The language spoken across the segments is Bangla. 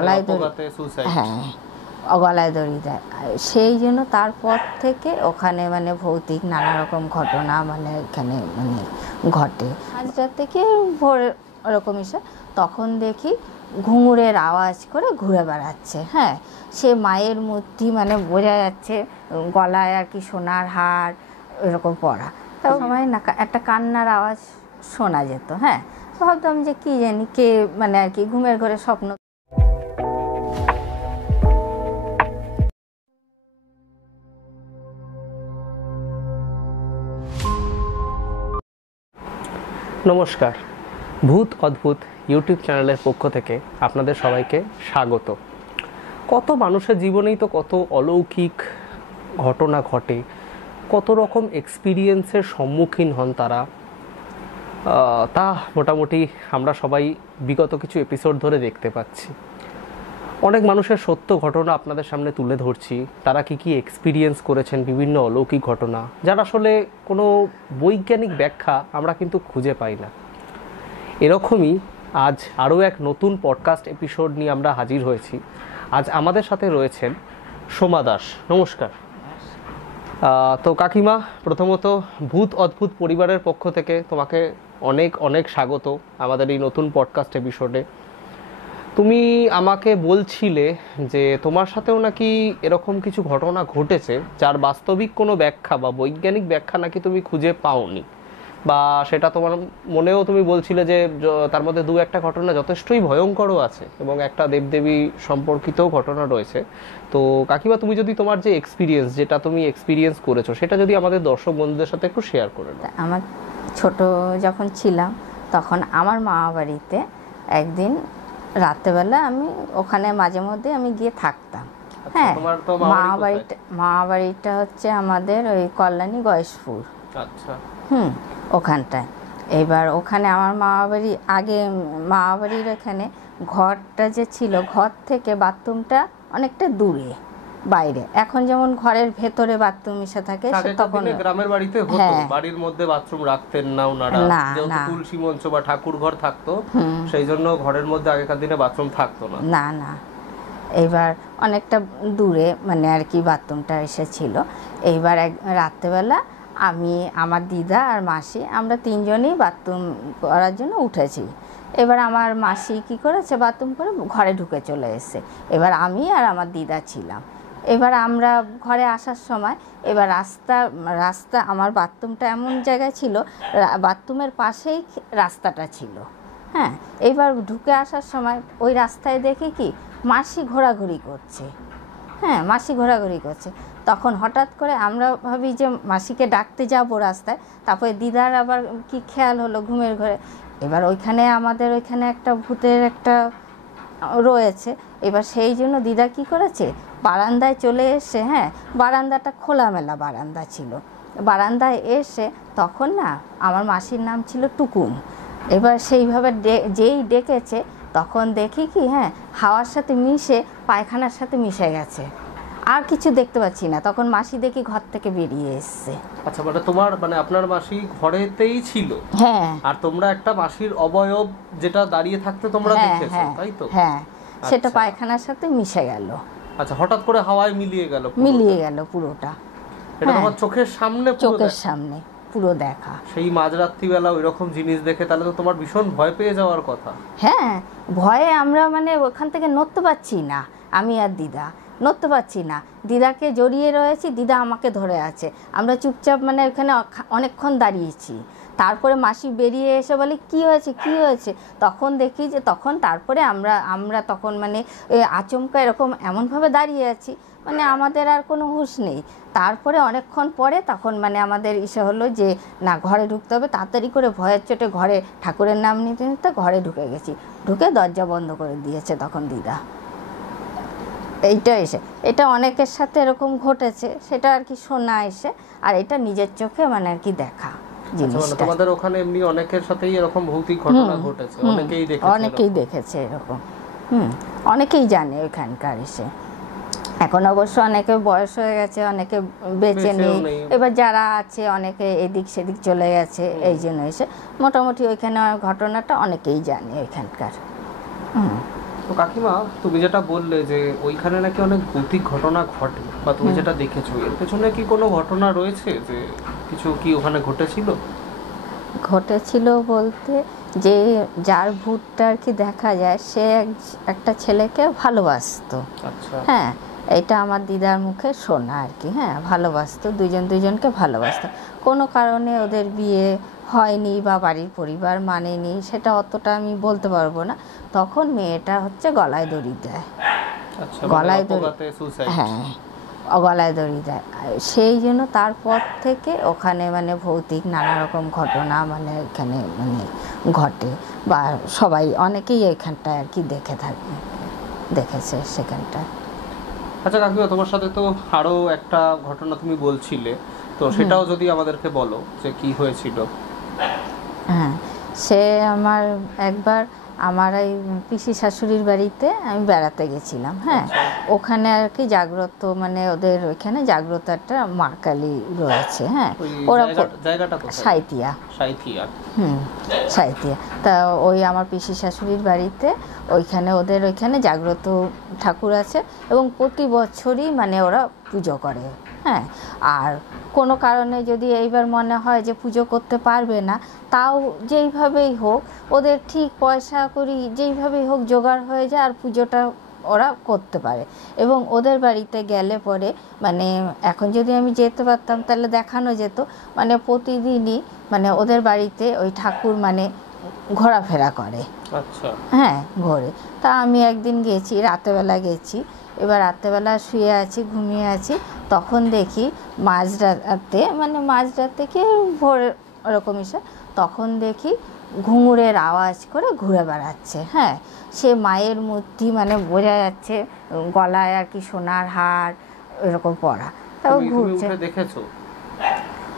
গলায় দড়ি, হ্যাঁ গলায় দড়ি দেয়। সেই জন্য তারপর থেকে ওখানে মানে ভৌতিক নানা রকম ঘটনা মানে এখানে মানে ঘটে। মাঝরাত থেকে ভোর ওরকম এসে তখন দেখি ঘুঙুরের আওয়াজ করে ঘুরে বেড়াচ্ছে। হ্যাঁ, সে মায়ের মূর্তি মানে বোঝা যাচ্ছে, গলায় আর কি সোনার হার এরকম পরা। তার সময় না একটা কান্নার আওয়াজ শোনা যেত। হ্যাঁ, ভাবতাম যে কি জানি কে মানে আর কি ঘুমের ঘরে স্বপ্ন। নমস্কার, ভূত অদ্ভুত ইউটিউব চ্যানেলের পক্ষ থেকে আপনাদের সবাইকে স্বাগত। কত মানুষের জীবনেই তো কত অলৌকিক ঘটনা ঘটে, কত রকম এক্সপিরিয়েন্সের সম্মুখীন হন তারা। তা মোটামুটি আমরা সবাই বিগত কিছু এপিসোড ধরে দেখতে পাচ্ছি। অনেক মানুষের সত্য ঘটনা আপনাদের সামনে তুলে ধরছি, তারা কি কি এক্সপিরিয়েন্স করেছেন বিভিন্ন অলৌকিক ঘটনা, যার আসলে কোনো বৈজ্ঞানিক ব্যাখ্যা আমরা কিন্তু খুঁজে পাই না। এরকমই আজ আরও এক নতুন পডকাস্ট এপিসোড নিয়ে আমরা হাজির হয়েছি। আজ আমাদের সাথে রয়েছেন সোমা দাস। নমস্কার। তো কাকিমা, প্রথমত ভূত অদ্ভুত পরিবারের পক্ষ থেকে তোমাকে অনেক অনেক স্বাগত আমাদের এই নতুন পডকাস্ট এপিসোডে। তুমি আমাকে বলছিলে যে তোমার সাথেও নাকি এরকম কিছু ঘটনা ঘটেছে যার বাস্তবিক কোনো ব্যাখ্যা বা বৈজ্ঞানিক ব্যাখ্যা নাকি তুমি খুঁজে পাওনি, বা সেটা তোমার মনেও তুমি বলছিলে যে তার মধ্যে দু একটা ঘটনা যথেষ্টই ভয়ঙ্করও আছে এবং একটা দেবদেবী সম্পর্কিতও ঘটনা রয়েছে। তো কাকিমা, তুমি যদি তোমার যে এক্সপিরিয়েন্স, যেটা তুমি এক্সপিরিয়েন্স করেছো, সেটা যদি আমাদের দর্শক বন্ধুদের সাথে একটু শেয়ার করে দাও। আমার ছোট যখন ছিলাম তখন আমার মামা বাড়িতে একদিন রাত্রেবেলা আমি ওখানে মাঝে মধ্যে আমি গিয়ে থাকতাম। হ্যাঁ, মামা বাড়িটা হচ্ছে আমাদের ওই কল্যাণী গয়েশপুর। আচ্ছা। ওখানটায়। এবার ওখানে আমার মামা বাড়ি, আগে মামা বাড়ির এখানে ঘরটা যে ছিল, ঘর থেকে বাথরুমটা অনেকটা দূরে বাইরে। এখন যেমন ঘরের ভেতরে বাথরুম এসে থাকে, তখন গ্রামের বাড়িতে হতো বাড়ির মধ্যে বাথরুম রাখতেন না ওনারা, যেহেতু তুলসী মঞ্চ বা ঠাকুর ঘর থাকতো, সেই জন্য ঘরের মধ্যে আগেকার দিনে বাথরুম থাকতো না। না না, এইবার অনেকটা দূরে মানে আর কি বাথরুমটা এসেছিল। এইবার রাত্রেবেলা আমি, আমার দিদা আর মাসি, আমরা তিনজনই বাথরুম করার জন্য উঠেছি। এবার আমার মাসি কি করেছে, বাথরুম করে ঘরে ঢুকে চলে এসেছে। এবার আমি আর আমার দিদা ছিলাম। এবার আমরা ঘরে আসার সময় এবার রাস্তা আমার বাথরুমটা এমন জায়গায় ছিল, বাথরুমের পাশেই রাস্তাটা ছিল। হ্যাঁ, এইবার ঢুকে আসার সময় ওই রাস্তায় দেখি কি মাসি ঘোরাঘুরি করছে। হ্যাঁ, মাসি ঘোরাঘুরি করছে। তখন হঠাৎ করে আমরা ভাবি যে মাসিকে ডাকতে যাবো রাস্তায়, তারপরে দিদার আবার কি খেয়াল হলো ঘুমের ঘরে। এবার ওইখানে আমাদের ওইখানে একটা ভূতের একটা রয়েছে। এবার সেই জন্য দিদা কি করেছে, বারান্দায় চলে এসে, হ্যাঁ বারান্দাটা খোলামেলা বারান্দা ছিল, বারান্দায় এসে তখন না আমার মাসির নাম ছিল টুকুন। এবার সেইভাবে যেই ডেকেছে তখন দেখি কি, হ্যাঁ হাওয়ার সাথে মিশে পায়খানার সাথে মিশে গেছে, আর কিছু দেখতে পাচ্ছি না। তখন মাসি দেখি ঘর থেকে বেরিয়ে এসছে। আচ্ছা, মানে তোমার মানে আপনার মাসি ঘরেতেই ছিল? হ্যাঁ। আর তোমরা একটা মাসির অবয়ব যেটা দাঁড়িয়ে থাকতে তোমরা দেখেছো, তাই তো? হ্যাঁ, সেটা পায়খানার সাথে মিশে গেল। আচ্ছা, হঠাৎ করে হাওয়ায় মিলিয়ে গেল পুরোটা। এটা তোমার চোখের সামনে? চোখের সামনে পুরো দেখা। সেই মাঝরাত্রিবেলা ওইরকম জিনিস দেখে তাহলে তো তোমার ভীষণ ভয় পেয়ে যাওয়ার কথা। হ্যাঁ, ভয়ে আমরা মানে ওখান থেকে নড়তে পারছি না, আমি আর দিদা নড়তে পারছি না। দিদাকে জড়িয়ে রয়েছি, দিদা আমাকে ধরে আছে। আমরা চুপচাপ মানে ওখানে অনেকক্ষণ দাঁড়িয়েছি। তারপরে মাসি বেরিয়ে এসে বলে কি হয়েছে। তখন দেখি যে তারপরে আমরা তখন মানে আচমকা এরকম এমনভাবে দাঁড়িয়ে আছি, মানে আমাদের আর কোনো হুঁশ নেই। তারপরে অনেকক্ষণ পরে তখন মানে আমাদের ইসে হলো যে না, ঘরে ঢুকতে হবে। তাড়াতাড়ি করে ভয়ের চোটে ঘরে ঠাকুরের নাম নিতে নিতে ঘরে ঢুকে গেছি। ঢুকে দরজা বন্ধ করে দিয়েছে তখন দিদা। এটা অনেকের সাথে এরকম ঘটেছে, সেটা আর কি শোনা এসে, আর এটা নিজের চোখে মানে আর কি দেখা জিনিসটা। তোমাদের ওখানে এমনি অনেকের সাথেই এরকম ভৌতিক ঘটনা ঘটেছে? অনেকেই দেখেছে এরকম। অনেকেই জানে ওইখানকার এসে। এখন অবশ্য অনেকে বয়স হয়ে গেছে, অনেকে বেঁচে নেই। এবার যারা আছে অনেকে এদিক সেদিক চলে গেছে, এই জন্য এসে মোটামুটি ওইখানে ঘটনাটা অনেকেই জানে ওইখানকার। তো কাকিমা, তুমি যেটা বললে যে ওইখানে নাকি অনেক ভৌতিক ঘটনা ঘটে, বা তুমি যেটা দেখেছো, এর পেছনে কি কোনো ঘটনা রয়েছে, যে কিছু কি ওখানে ঘটেছিল? ঘটেছিল বলতে, যে যার ভূতটা আর কি দেখা যায় সে একটা ছেলেকে ভালোবাসতো। আচ্ছা। হ্যাঁ, এটা আমার দিদার মুখে শোনা আর কি। হ্যাঁ, ভালোবাসতো, দুজনকে ভালোবাসতো। কোনো কারণে ওদের বিয়ে হয়নি বা বাড়ির পরিবার মানেনি, সেটা অতটা আমি বলতে পারবো না। তখন মেয়েটা হচ্ছে গলায় দড়ি দেয়। আচ্ছা, গলায় দড়ি, হ্যাঁ, গলায় দড়ি দেয়। সেই জন্য তারপর থেকে ওখানে মানে ভৌতিক নানা রকম ঘটনা মানে এখানে মানে ঘটে, বা সবাই অনেকেই এখানটায় আর কি দেখেছে সেখানটায়। আচ্ছা কাকিমা, তোমার সাথে তো আরো একটা ঘটনা তুমি বলছিলে, তো সেটাও যদি আমাদেরকে বলো যে কি হয়েছিল। হ্যাঁ, সে আমার একবার আমার এই পিসি শাশুড়ির বাড়িতে আমি বেড়াতে গেছিলাম। হ্যাঁ, ওখানে আর কি জাগ্রত, মানে ওদের ওইখানে জাগ্রত একটা মা কালী রয়েছে। হ্যাঁ, ওরা জায়গাটা সাঁইথিয়া। সাঁইথিয়া। তা ওই আমার পিসি শাশুড়ির বাড়িতে ওদের ওইখানে জাগ্রত ঠাকুর আছে, এবং প্রতি বছরই মানে ওরা পুজো করে। হ্যাঁ, আর কোনো কারণে যদি এইবার মনে হয় যে পুজো করতে পারবে না, তাও যেইভাবেই হোক ওদের ঠিক পয়সা করি যেইভাবেই হোক জোগাড় হয়ে যায়, আর পুজোটা ওরা করতে পারে। এবং ওদের বাড়িতে গেলে পরে মানে এখন যদি আমি যেতে পারতাম তাহলে দেখানো যেত, মানে প্রতিদিনই মানে ওদের বাড়িতে ওই ঠাকুর মানে ঘোরাফেরা করে। আচ্ছা। হ্যাঁ, ঘোরে। তা আমি একদিন গেছি, রাতেবেলা গেছি। এবার রাত্রেবেলা শুয়ে আছি, ঘুমিয়ে আছি, তখন দেখি মাঝরাতে কি ভোর ওরকম এসে তখন দেখি ঘুঙুরের আওয়াজ করে ঘুরে বেড়াচ্ছে। হ্যাঁ, সে মায়ের মূর্তি, মানে বোঝা যাচ্ছে গলায় আর কি সোনার হার এরকম পরা। তাও ঘুরছে।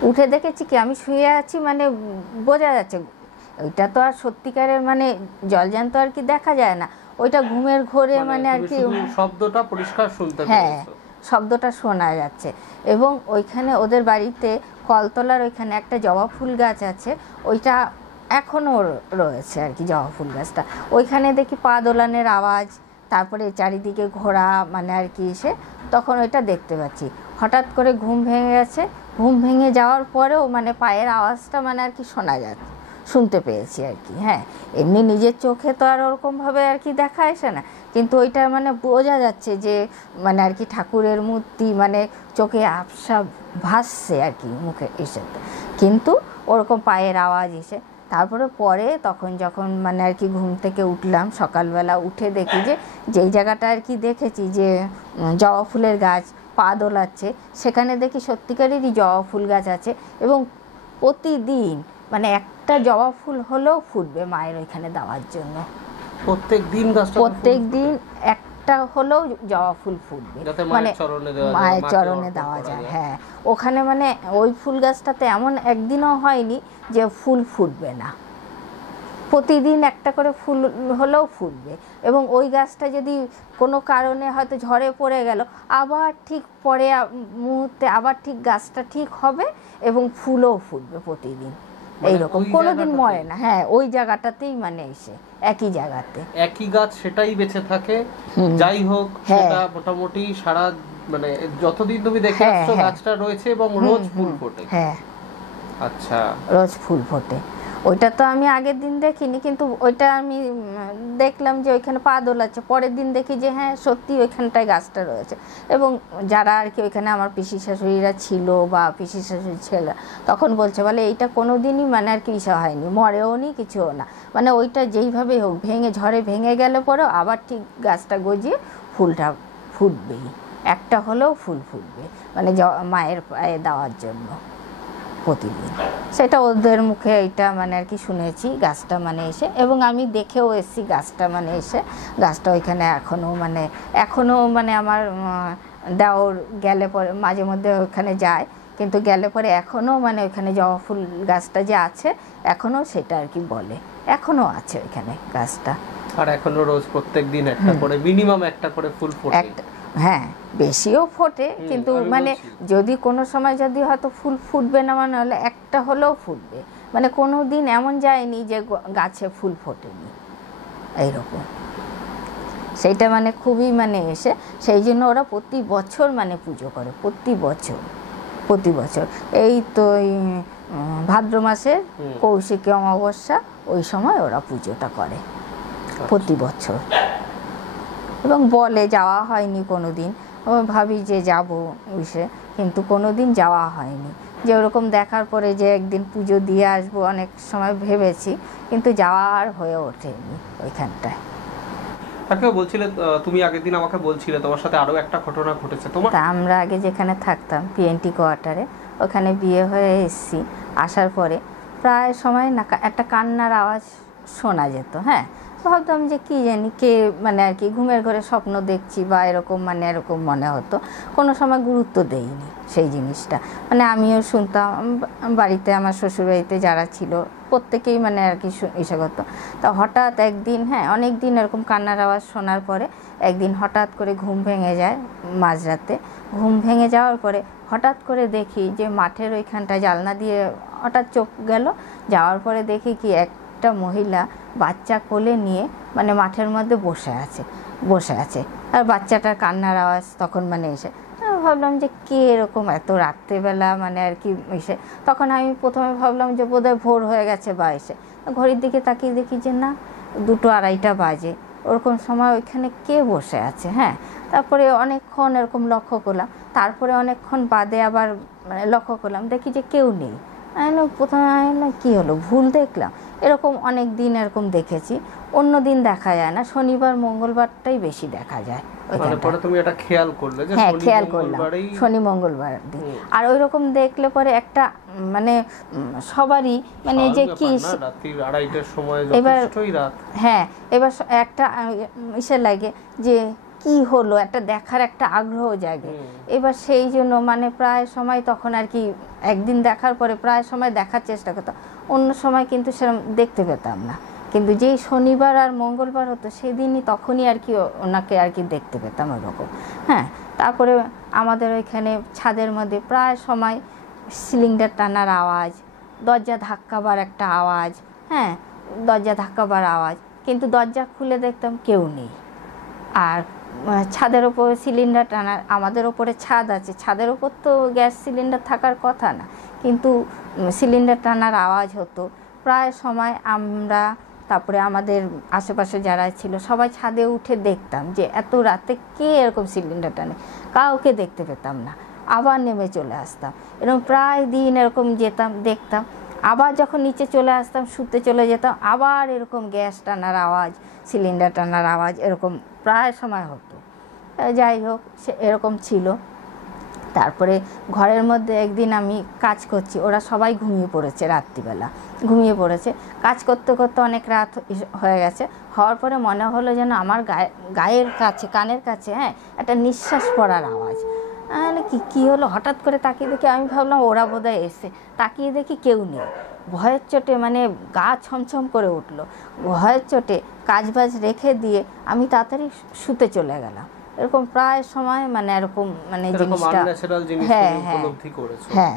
উঠে দেখেছি কি, আমি শুয়ে আছি, মানে বোঝা যাচ্ছে। ওইটা তো আর সত্যিকারের মানে জলজ্যান্ত আর কি দেখা যায় না, ওইটা ঘুমের ঘোরে মানে আর কি শব্দটা পরিষ্কার শুনতে পেয়েছো? হ্যাঁ, শব্দটা শোনা যাচ্ছে। এবং ওইখানে ওদের বাড়িতে কলতলার ওইখানে একটা জবা ফুল গাছ আছে, ওইটা এখনও রয়েছে আর কি জবা ফুল গাছটা। ওইখানে দেখি পা দোলানের আওয়াজ, তারপরে চারিদিকে ঘোরা মানে আর কি এসে তখন ওইটা দেখতে পাচ্ছি। হঠাৎ করে ঘুম ভেঙে গেছে, ঘুম ভেঙে যাওয়ার পরেও মানে পায়ের আওয়াজটা মানে আর কি শুনতে পেয়েছি আর কি। হ্যাঁ, এমনি নিজের চোখে তো আর ওরকমভাবে আর কি দেখা আসে না, কিন্তু ওইটা মানে বোঝা যাচ্ছে যে মানে আর কি ঠাকুরের মূর্তি মানে চোখে আবসা ভাসছে আর কি মুখে এসে, কিন্তু ওরকম পায়ের আওয়াজ এসে। তারপরে পরে তখন যখন মানে আর কি ঘুম থেকে উঠলাম সকালবেলা, উঠে দেখি যে যেই জায়গাটা আর কি দেখেছি যে জবা ফুলের গাছ পা দোলাচ্ছে, সেখানে দেখি সত্যিকারেরই জবা ফুল গাছ আছে, এবং প্রতিদিন মানে একটা জবা ফুল হলেও ফুটবে মায়ের ওইখানে দেওয়ার জন্য। প্রত্যেক দিন একটা হলেও জবা ফুল ফুটবে, মানে মায়ের চরণে দেওয়া যায়। হ্যাঁ, ওখানে মানে ওই ফুল গাছটাতে এমন একদিনও হয়নি যে ফুল ফুটবে না, প্রতিদিন একটা করে ফুল হলেও ফুটবে। এবং ওই গাছটা যদি কোনো কারণে হয়তো ঝড়ে পড়ে গেল, আবার ঠিক পরে মুহূর্তে আবার ঠিক গাছটা ঠিক হবে এবং ফুলও ফুটবে প্রতিদিন, এইরকম কোনোদিন মরে না। হ্যাঁ, ওই জায়গাটাতেই মানে এসে একই জায়গাতে একই গাছ সেটাই বেঁচে থাকে। যাই হোক, সেটা মোটামুটি সারা মানে যতদিন তুমি দেখে আসছো গাছটা রয়েছে এবং রোজ ফুল ফোটে। হ্যাঁ, আচ্ছা, রোজ ফুল ফোটে। ওইটা তো আমি আগের দিন দেখিনি, কিন্তু ওইটা আমি দেখলাম যে ওইখানে পা দোলাচ্ছে। পরের দিন দেখি যে হ্যাঁ সত্যি ওইখানটায় গাছটা রয়েছে। এবং যারা আর কি ওইখানে আমার পিসি শাশুড়িরা ছিল বা পিসি শাশুড়ি ছেলে, তখন বলছে বলে এইটা কোনো দিনই মানে আর কি ইসা হয়নি, মরেও নি, কিছুও না, মানে ওইটা যেইভাবেই হোক ঝড়ে ভেঙে গেলে পরেও আবার ঠিক গাছটা গজিয়ে ফুলটা ফুটবেই, একটা হলেও ফুল ফুটবে, মানে মায়ের পায়ে দেওয়ার জন্য প্রতিদিন। সেটা ওদের মুখে এইটা মানে আর কি শুনেছি গাছটা মানে এসে, এবং আমি দেখেও এসেছি গাছটা মানে এসে। গাছটা ওইখানে এখনও মানে আমার দেওর গেলে পরে মাঝে মধ্যে ওইখানে যায়, কিন্তু গেলে পরে এখনও মানে ওইখানে জবা ফুল গাছটা যে আছে এখনও সেটা আর কি বলে, এখনও আছে ওইখানে গাছটা। আর এখনো রোজ প্রত্যেক দিন একটা করে মিনিমাম একটা করে ফুল ফোটে। হ্যাঁ, বেশিও ফোটে, কিন্তু মানে যদি কোনো সময় যদি হয়তো ফুল ফুটবে না, মানে হলে একটা হলেও ফুটবে, মানে কোনো দিন এমন যায়নি যে গাছে ফুল ফোটেনি, এইরকম। সেইটা মানে খুবই মানে এসে, সেই জন্য ওরা প্রতি বছর মানে পুজো করে, প্রতি বছর এই তো এই ভাদ্র মাসে কৌশিকী অমাবস্যা ওই সময় ওরা পুজোটা করে প্রতি বছর। এবং বলে, যাওয়া হয়নি কোনো দিন, ভাবি যে যাব উইসে, কিন্তু কোনো দিন যাওয়া হয়নি। যে ওরকম দেখার পরে যে একদিন পুজো দিয়ে আসবো অনেক সময় ভেবেছি, কিন্তু যাওয়া আর হয়ে ওঠেনি ওইখানটায়। বলছিলে তুমি আগের দিন আমাকে বলছিলে তোমার সাথে আরো একটা ঘটনা ঘটেছে তোমার। আমরা আগে যেখানে থাকতাম পিএনটি কোয়ার্টারে, ওখানে বিয়ে হয়ে এসেছি, আসার পরে প্রায় সময় না একটা কান্নার আওয়াজ শোনা যেত। হ্যাঁ, ভাবতাম যে কি জানি কে মানে আর কি ঘুমের ঘরে স্বপ্ন দেখছি বা এরকম মানে এরকম মনে হতো, কোনো সময় গুরুত্ব দেইনি সেই জিনিসটা। মানে আমিও শুনতাম, বাড়িতে আমার শ্বশুরবাড়িতে যারা ছিল প্রত্যেকেই মানে আর কি এসে করতো। তা হঠাৎ একদিন, হ্যাঁ অনেক দিন এরকম কান্নার আওয়াজ শোনার পরে একদিন হঠাৎ করে ঘুম ভেঙে যায়, মাঝরাতে ঘুম ভেঙে যাওয়ার পরে হঠাৎ করে দেখি যে মাঠের ওইখানটা জানলা দিয়ে হঠাৎ চোখ গেল, যাওয়ার পরে দেখি কি একটা মহিলা বাচ্চা কোলে নিয়ে মানে মাঠের মধ্যে বসে আছে আর বাচ্চাটার কান্নার আওয়াজ তখন মানে এসে। ভাবলাম যে কে এরকম এত রাত্রেবেলা মানে আর কি এসে। তখন আমি প্রথমে ভাবলাম যে বোধহয় ভোর হয়ে গেছে বা এসে, ঘড়ির দিকে তাকিয়ে দেখি যে না, 2-2:30 বাজে, ওরকম সময় ওইখানে কে বসে আছে। হ্যাঁ, তারপরে অনেকক্ষণ এরকম লক্ষ্য করলাম, তারপরে অনেকক্ষণ বাদে আবার মানে লক্ষ্য করলাম, দেখি যে কেউ নেই। প্রথমে কী হলো, ভুল দেখলাম। এরকম অনেক দিন এরকম দেখেছি, অন্য দিন দেখা যায় না, শনিবার মঙ্গলবারটাই বেশি দেখা যায়। হ্যাঁ, খেয়াল করলাম শনি মঙ্গলবার দিন। আর ওই রকম দেখলে পরে একটা মানে সবারই মানে যে কি এবার, হ্যাঁ এবার একটা ইসে লাগে যে কি হলো, একটা দেখার একটা আগ্রহ জাগে। এবার সেই জন্য মানে প্রায় সময় তখন আর কি একদিন দেখার পরে প্রায় সময় দেখার চেষ্টা করতাম, অন্য সময় কিন্তু সেরকম দেখতে পেতাম না। কিন্তু যেই শনিবার আর মঙ্গলবার হতো সেদিনই তখনই আর কি ওনাকে আর কি দেখতে পেতাম ওরকম। হ্যাঁ, তারপরে আমাদের ওইখানে ছাদের মধ্যে প্রায় সময় সিলিন্ডার টানার আওয়াজ, দরজা ধাক্কাবার একটা আওয়াজ, হ্যাঁ দরজা ধাক্কাবার আওয়াজ, কিন্তু দরজা খুলে দেখতাম কেউ নেই। আর ছাদের ওপর সিলিন্ডার টানার, আমাদের ওপরে ছাদ আছে, ছাদের ওপর তো গ্যাস সিলিন্ডার থাকার কথা না, কিন্তু সিলিন্ডার টানার আওয়াজ হতো প্রায় সময়। আমরা তারপরে আমাদের আশেপাশে যারা ছিল সবাই ছাদে উঠে দেখতাম যে এত রাতে কে এরকম সিলিন্ডার টানে, কাউকে দেখতে পেতাম না, আবার নেমে চলে আসতাম। এরকম প্রায় দিন এরকম যেতাম, দেখতাম, আবার যখন নিচে চলে আসতাম শুতে চলে যেতাম, আবার এরকম গ্যাস টানার আওয়াজ, সিলিন্ডার টানার আওয়াজ এরকম প্রায় সময় হতো। যাই হোক, সে এরকম ছিল। তারপরে ঘরের মধ্যে একদিন আমি কাজ করছি, ওরা সবাই ঘুমিয়ে পড়েছে, রাত্রিবেলা ঘুমিয়ে পড়েছে, কাজ করতে করতে অনেক রাত হয়ে গেছে। হওয়ার পরে মনে হলো যেন আমার গায়ের কাছে, কানের কাছে, হ্যাঁ একটা নিঃশ্বাস পড়ার আওয়াজ। কী হলো, হঠাৎ করে তাকিয়ে দেখি, আমি ভাবলাম ওরা বোধহয় এসে, তাকিয়ে দেখি কেউ নেই। ভয়ের চোটে মানে গা ছমছম করে উঠলো, ভয়ের চোটে কাজবাজ রেখে দিয়ে আমি তাড়াতাড়ি শুতে চলে গেলাম। এরকম প্রায় সময় মানে এরকম মানে জিনিসটা, হ্যাঁ হ্যাঁ হ্যাঁ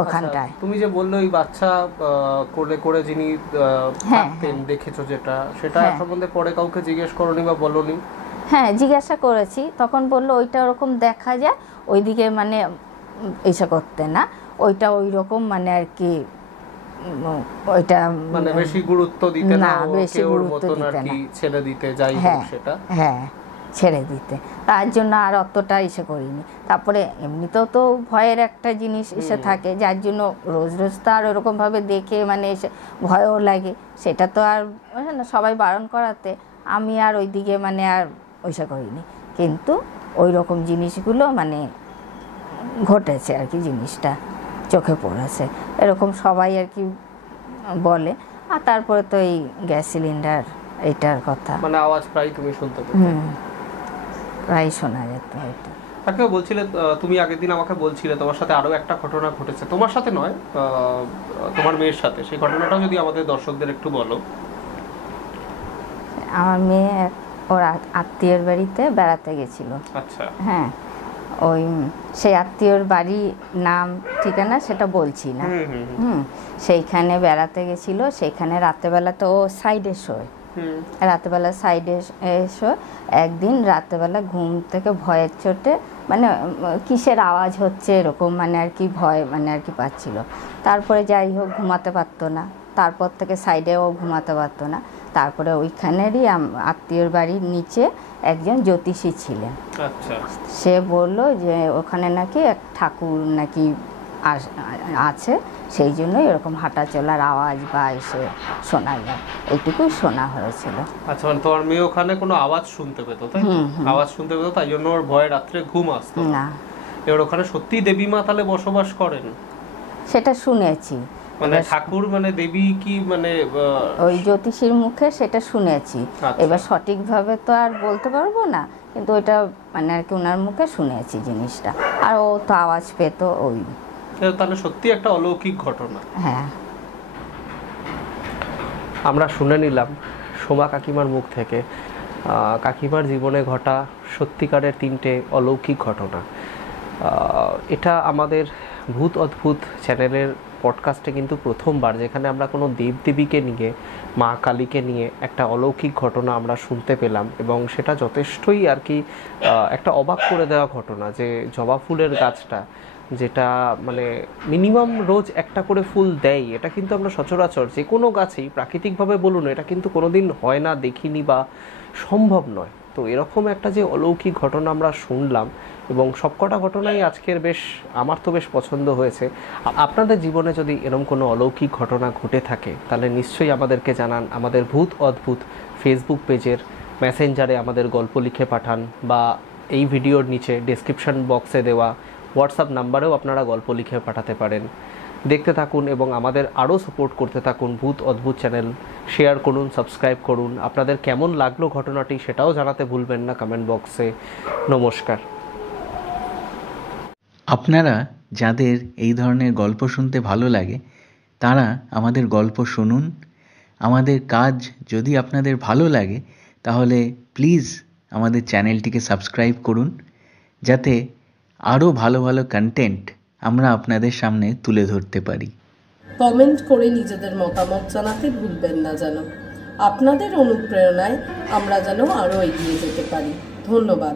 ওখানটায়। তুমি যে বললে ওই বাচ্চা কোলে করে যিনি থাকতেন দেখেছো, যেটা সেটা সম্বন্ধে পরে কাউকে জিজ্ঞেস করনি বা বলনি? হ্যাঁ, জিজ্ঞাসা করেছি, তখন বললো ওইটা ওরকম দেখা যায়, ওইদিকে মানে এসে করতে না, ওইটা ওই রকম মানে আর কি ওইটা মানে বেশি গুরুত্ব দিতে না, বেশি গুরুত্ব দিতে না, ছেড়ে দিতে, যাই হোক সেটা, হ্যাঁ ছেড়ে দিতে, তার জন্য আর অতটা এসে করিনি। তারপরে এমনিতেও তো ভয়ের একটা জিনিস এসে থাকে, যার জন্য রোজ রোজ তো আর ওরকমভাবে দেখে মানে এসে ভয়ও লাগে, সেটা তো আর সবাই বারণ করাতে আমি আর ওই দিকে মানে আর ওইসা করিনি। কিন্তু ওই রকম জিনিসগুলো মানে ঘটেছে আর কি, জিনিসটা চোখে পড়েছে, এরকম সবাই আর কি বলে। আর তারপরে তো এই গ্যাস সিলিন্ডার এইটার কথা মানে আওয়াজ প্রায় তুমি শুনতে পেতে, প্রায় শোনা যেত হয়তো। তাকে বলছিলে তুমি আগের দিন আমাকে বলছিলে তোমার সাথে আরো একটা ঘটনা ঘটেছে, তোমার সাথে নয় তোমার মেয়ের সাথে, সেই ঘটনাটাও যদি আমাদের দর্শকদের একটু বলো। আমার মেয়ে ওর আত্মীয়র বাড়িতে বেড়াতে গেছিল। আচ্ছা, হ্যাঁ, ওই সেই আত্মীয়র বাড়ি নাম ঠিকানা সেটা বলছি না। সেইখানে বেড়াতে গেছিল, সেইখানে রাত্রেবেলা তো ও সাইডে শোয়, রাতেবেলা সাইডে এসো, একদিন রাতেবেলা ঘুম থেকে ভয়ের চোটে মানে কিসের আওয়াজ হচ্ছে এরকম মানে আর কি ভয় মানে আর কি পাচ্ছিল। তারপরে যাই হোক ঘুমাতে পারতো না, তারপর থেকে সাইডেও ঘুমাতে পারতো না। তারপরে ওইখানেরই আত্মীয়র বাড়ির নিচে একজন জ্যোতিষী ছিলেন। আচ্ছা, সে বলল যে ওখানে নাকি এক ঠাকুর নাকি আছে, সেই জন্যই এরকম হাঁটা চলার আওয়াজ বা এসে শোনা যায়, এইটুকুই শোনা হয়েছিল। আচ্ছা, মানে তোমার মেয়ে ওখানে কোনো আওয়াজ শুনতে পেতো, তাই তো? আওয়াজ শুনতে পেতো, তাই জন্য ওর ভয়ে রাত্রে ঘুম আসতো না। এবার ওখানে সত্যি দেবী মা তাহলে বসবাস করেন? সেটা শুনেছি, মানে ঠাকুর মানে দেবী কি মানে ওই জ্যোতিষীর মুখে সেটা শুনেছি। আচ্ছা। এবার সঠিকভাবে তো আর বলতে পারবো না, কিন্তু ওইটা মানে আর কি ওনার মুখে শুনেছি জিনিসটা। আর ও তো আওয়াজ পেতো ওই। তাহলে সত্যি একটা অলৌকিক ঘটনা। হ্যাঁ, আমরা শুনে নিলাম সোমা কাকিমার মুখ থেকে কাকিমার জীবনে ঘটা সত্যিকারের 3টে অলৌকিক ঘটনা। এটা আমাদের ভূত অদ্ভুত চ্যানেলের পডকাস্টে কিন্তু প্রথমবার যেখানে আমরা কোনো দেবদেবীকে নিয়ে, মা কালীকে নিয়ে একটা অলৌকিক ঘটনা আমরা শুনতে পেলাম, এবং সেটা যথেষ্টই আর কি একটা অবাক করে দেওয়া ঘটনা যে জবা ফুলের গাছটা যেটা মানে মিনিমাম রোজ একটা করে ফুল দেয়, এটা কিন্তু আমরা সচরাচর যে কোনো গাছেই প্রাকৃতিকভাবে বলুন এটা কিন্তু কোনোদিন হয় না, দেখিনি বা সম্ভব নয়। তো এরকম একটা যে অলৌকিক ঘটনা আমরা শুনলাম, এবং সবকটা ঘটনাই আজকের বেশ আমার তো বেশ পছন্দ হয়েছে। আপনাদের জীবনে যদি এরকম কোনো অলৌকিক ঘটনা ঘটে থাকে তাহলে নিশ্চয়ই আমাদেরকে জানান। আমাদের ভূত অদ্ভুত ফেসবুক পেজের মেসেঞ্জারে আমাদের গল্প লিখে পাঠান, বা এই ভিডিওর নিচে ডেসক্রিপশন বক্সে দেওয়া হোয়াটসঅ্যাপ নাম্বারেও আপনারা গল্প লিখে পাঠাতে পারেন। দেখতে থাকুন এবং আমাদের আরও সাপোর্ট করতে থাকুন। ভূত অদ্ভুত চ্যানেল শেয়ার করুন, সাবস্ক্রাইব করুন। আপনাদের কেমন লাগলো ঘটনাটি সেটাও জানাতে ভুলবেন না কমেন্ট বক্সে। নমস্কার। আপনারা যাদের এই ধরনের গল্প শুনতে ভালো লাগে তারা আমাদের গল্প শুনুন। আমাদের কাজ যদি আপনাদের ভালো লাগে তাহলে প্লিজ আমাদের চ্যানেলটিকে সাবস্ক্রাইব করুন, যাতে আরও ভালো ভালো কন্টেন্ট আমরা আপনাদের সামনে তুলে ধরতে পারি। কমেন্ট করে নিজেদের মতামত জানাতে ভুলবেন না যেন। আপনাদের অনুপ্রেরণায় আমরা যেন আরও এগিয়ে যেতে পারি। ধন্যবাদ।